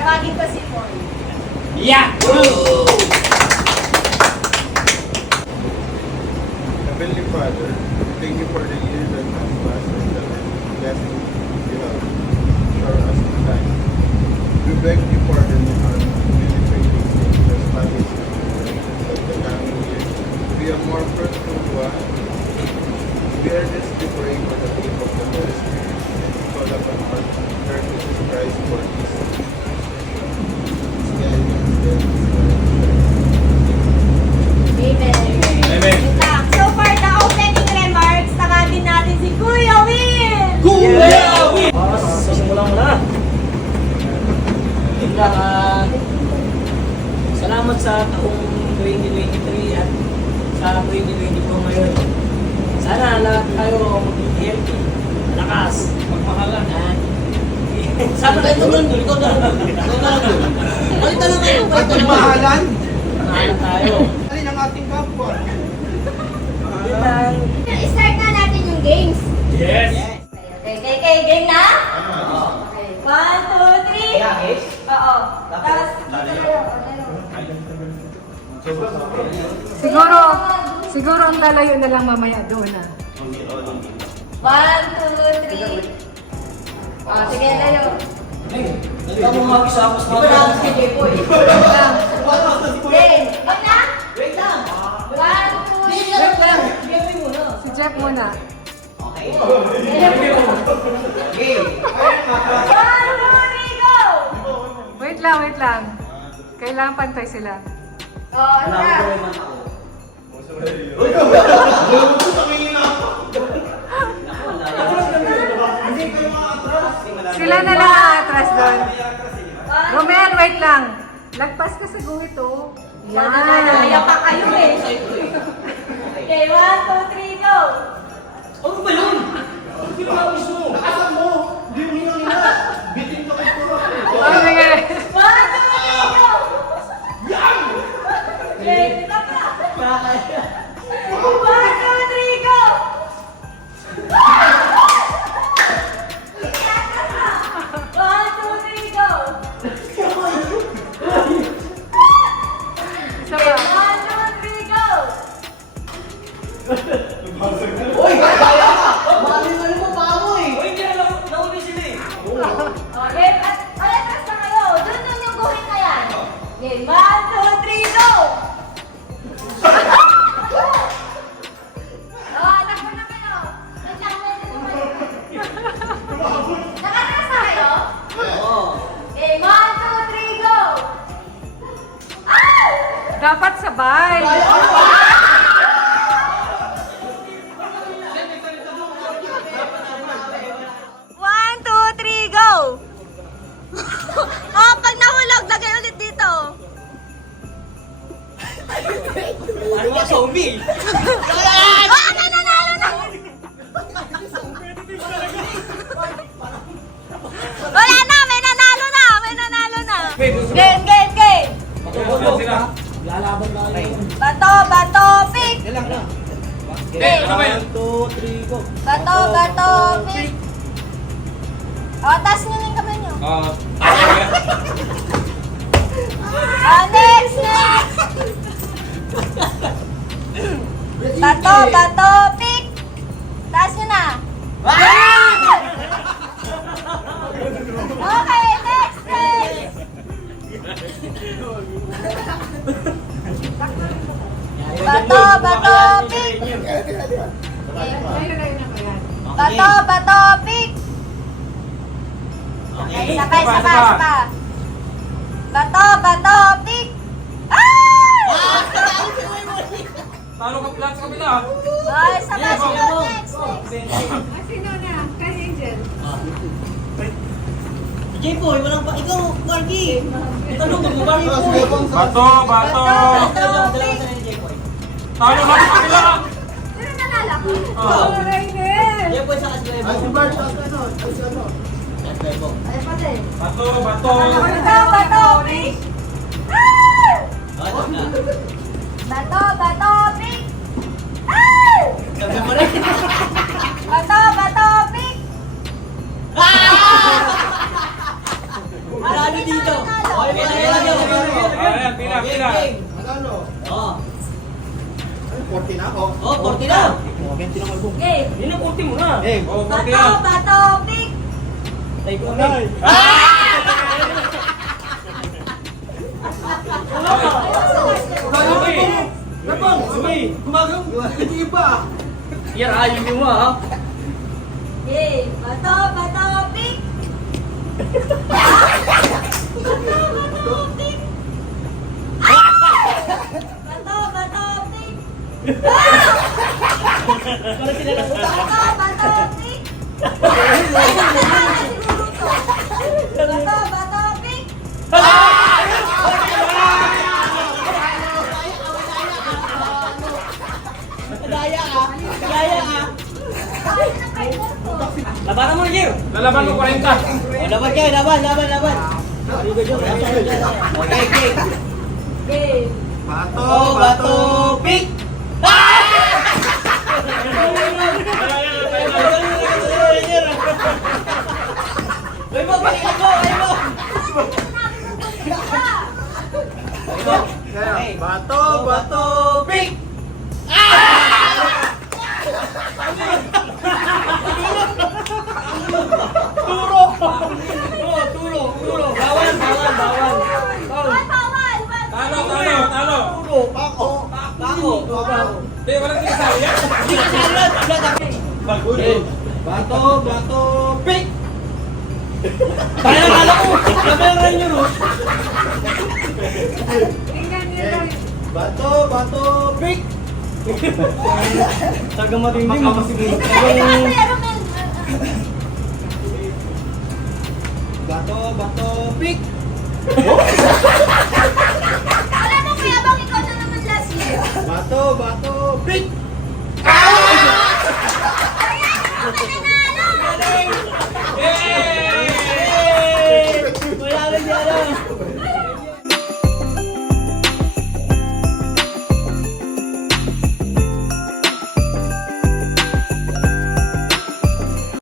Tawagin ko si Paul. Yeah! Heavenly Father, thank you for the years that have passed and the blessings you have showered us tonight. We beg you pardon our many failings and trespasses of the coming year. Be a more fruitful one. We earnestly pray for the gift of the Holy Spirit and call upon our Lord Jesus Christ for this. Amen. Amen. So for the opening remarks, tawagin natin si Kuya Will! Kuya Will! Simulan mo na. Yun lang, salamat sa taong 2023 at sa 2024 ngayon. Sana lahat tayo maging healthy, malakas, magmahalan. Sana ito nun, ikaw na lang. Balita lang tayo. Magmahalan? Magmahalan tayo. Alin ang ating kapwa? Start na natin yung games. Yes! Okay, game na? Okay. 1, 2, 3. Yes? Oo. Tapos, Siguro ang lalayo na lang mamaya doon na. 1, 2, 3. Oh, sige, layo. Ikaw mo mag-isapos mo. Sige po eh. Game. Wag na? Wait lang. 1, 2, 3. Wait lang. Gawin mo na. Si Jeff muna. Okay. Game. 1, 2, 3, go! Wait lang. Kailangan pantay sila. Oh, ano na? Sila na lang ang atras doon. Romel, wait lang. Lagpas ka sa guhit oh. Yan. Kaya pa kayo eh. Okay, 1, 2, 3, go! Ano ba yun? Hindi mo nabis mo. Nakasan mo! Hindi mo hinang-hina! Bitin ka kayo pura! Ano nangyari? 1, 2, 3, go! Okay, dito pa. 1, 2, 3, go! One, two, three, go! Isa pa. 1, 2, 3, go! Uy! Mami mo mo pa mo eh! Uy, hindi na nauli sila eh! Okay, at atras na kayo. Doon yung guhit na yan. Okay, 1, 2, 3, go! Takbo na kayo. Nakatras na kayo? Oo. Okay, 1, 2, 3, go! Ah! Dapat sabay. One, two, three, go! Oh, pag nahulog, lagay ulit dito. Ano mga zombie? Oh, nanalo na! Wala na, may nanalo na! May nanalo na! Game! Lalaban na kayo. Bato, pick! Ilang na. Game! 1, 2, 3, go. Bato, pick! Oh, taas nyo na yung kamay nyo. Next! Bato, pick! Taas nyo na. Okay, next! Bato, pick! Bato, pick! Okay, sabay. Bato, pick! Ah! Talo ka pala sa kabila. Ay, sabay sunod, next. Sino na? Kay Angel. J-Boy, walang pa. Ikaw, Marky. Tanong mo, Marky. Bato! Bato, pick! Talo ka sa kabila! Sino nanalo ko? Oh. Rainer! J-Boy sa kasbebo. Ay, si Bart, ano? Kasbebo. Ay, pati. Bato! Bato, pick! Ah! Bato na. Bato, pick! Ah! Gabi mo rin. Bato, pick! Marami dito. na. Magkano? Oh. Ay, 40 na ako. Oh, 40 na. Game. Yun ang 40 mo na. Oh, Bato, 40 na. bato, pick. Tay ko Ay. Hindi iba. Yan, ayun mo ha. Game. Bato, bato, pick. Bato, bato, pick. Bato, bato, pick. Para sila na utak. Bato, bato, pick. Bato, bato, pick. Daya ah. Daya ah. Ay, nakailan ko. Labanan mo, Gio. Lalaban mo 40. Oh, laban kayo, laban. Okay, okay. Game. Bato, pick! Ay mo, balikan mo, ay mo! Kaya, bato, pick! Turo! Turo! Bawal! Ay, bawal. Talo. Turo! Bako! Hindi, walang sinasabi yan. Hindi ka salad! bato, Pick! Kaya nakala ko! Kamera nyo, no? Tingnan niyo lang. bato, Pick! Taga matinding. Ito na, Romel. bato, Pick!